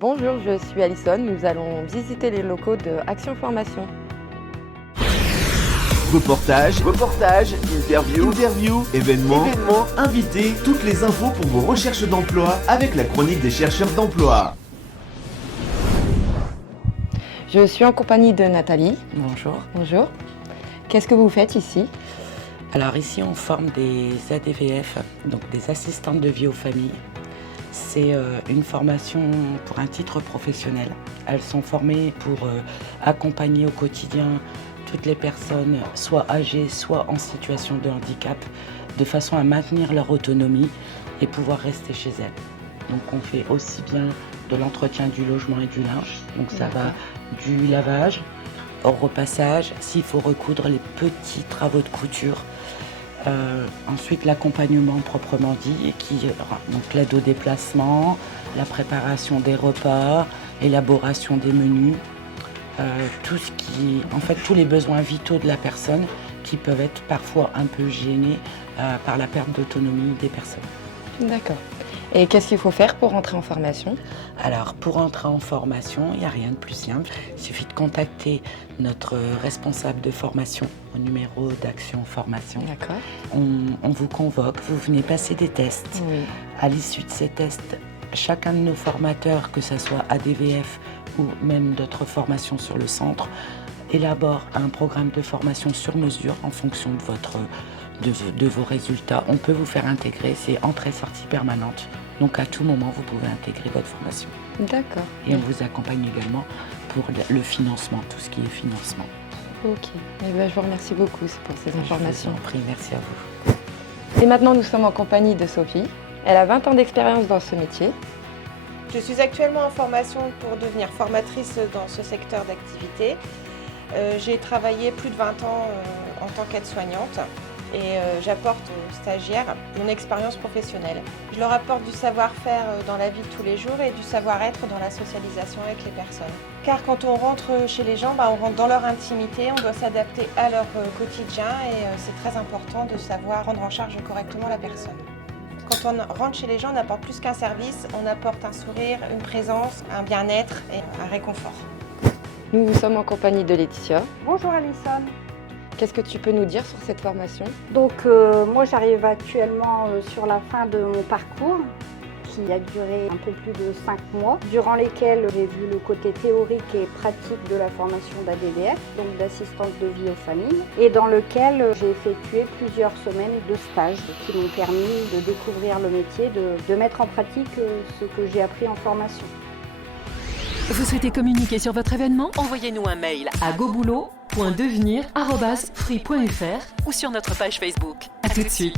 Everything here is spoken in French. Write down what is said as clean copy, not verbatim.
Bonjour, je suis Alison. Nous allons visiter les locaux de Action Formation. Reportage, interview, événements, invités, toutes les infos pour vos recherches d'emploi avec la chronique des chercheurs d'emploi. Je suis en compagnie de Nathalie. Bonjour. Bonjour. Qu'est-ce que vous faites ici? Alors ici on forme des ADVF, donc des assistantes de vie aux familles. C'est une formation pour un titre professionnel. Elles sont formées pour accompagner au quotidien toutes les personnes, soit âgées, soit en situation de handicap, de façon à maintenir leur autonomie et pouvoir rester chez elles. Donc on fait aussi bien de l'entretien du logement et du linge, donc ça va du lavage au repassage, s'il faut recoudre les petits travaux de couture. Ensuite l'accompagnement proprement dit, donc l'aide au déplacement, la préparation des repas, l'élaboration des menus, tous les besoins vitaux de la personne qui peuvent être parfois un peu gênés par la perte d'autonomie des personnes. D'accord. Et qu'est-ce qu'il faut faire pour entrer en formation? Alors, pour entrer en formation, il n'y a rien de plus simple. Il suffit de contacter notre responsable de formation au numéro d'Action Formation. D'accord. On vous convoque, vous venez passer des tests. Oui. À l'issue de ces tests, chacun de nos formateurs, que ce soit ADVF ou même d'autres formations sur le centre, élabore un programme de formation sur mesure en fonction de vos résultats. On peut vous faire intégrer, c'est entrée-sortie permanente. Donc à tout moment, vous pouvez intégrer votre formation. D'accord. Et on vous accompagne également pour le financement, tout ce qui est financement. Ok. Eh ben, je vous remercie beaucoup pour ces informations. Je vous en prie, merci à vous. Et maintenant, nous sommes en compagnie de Sophie. Elle a 20 ans d'expérience dans ce métier. Je suis actuellement en formation pour devenir formatrice dans ce secteur d'activité. J'ai travaillé plus de 20 ans en tant qu'aide-soignante et j'apporte aux stagiaires mon expérience professionnelle. Je leur apporte du savoir-faire dans la vie de tous les jours et du savoir-être dans la socialisation avec les personnes. Car quand on rentre chez les gens, on rentre dans leur intimité, on doit s'adapter à leur quotidien et c'est très important de savoir prendre en charge correctement la personne. Quand on rentre chez les gens, on n'apporte plus qu'un service, on apporte un sourire, une présence, un bien-être et un réconfort. Nous sommes en compagnie de Laetitia. Bonjour Alison. Qu'est-ce que tu peux nous dire sur cette formation? Donc moi j'arrive actuellement sur la fin de mon parcours qui a duré un peu plus de 5 mois, durant lesquels j'ai vu le côté théorique et pratique de la formation d'ADVF, donc d'assistante de vie aux familles, et dans lequel j'ai effectué plusieurs semaines de stage qui m'ont permis de découvrir le métier, de mettre en pratique ce que j'ai appris en formation. Vous souhaitez communiquer sur votre événement? Envoyez-nous un mail à goboulot.devenir@free.fr ou sur notre page Facebook. À tout de suite.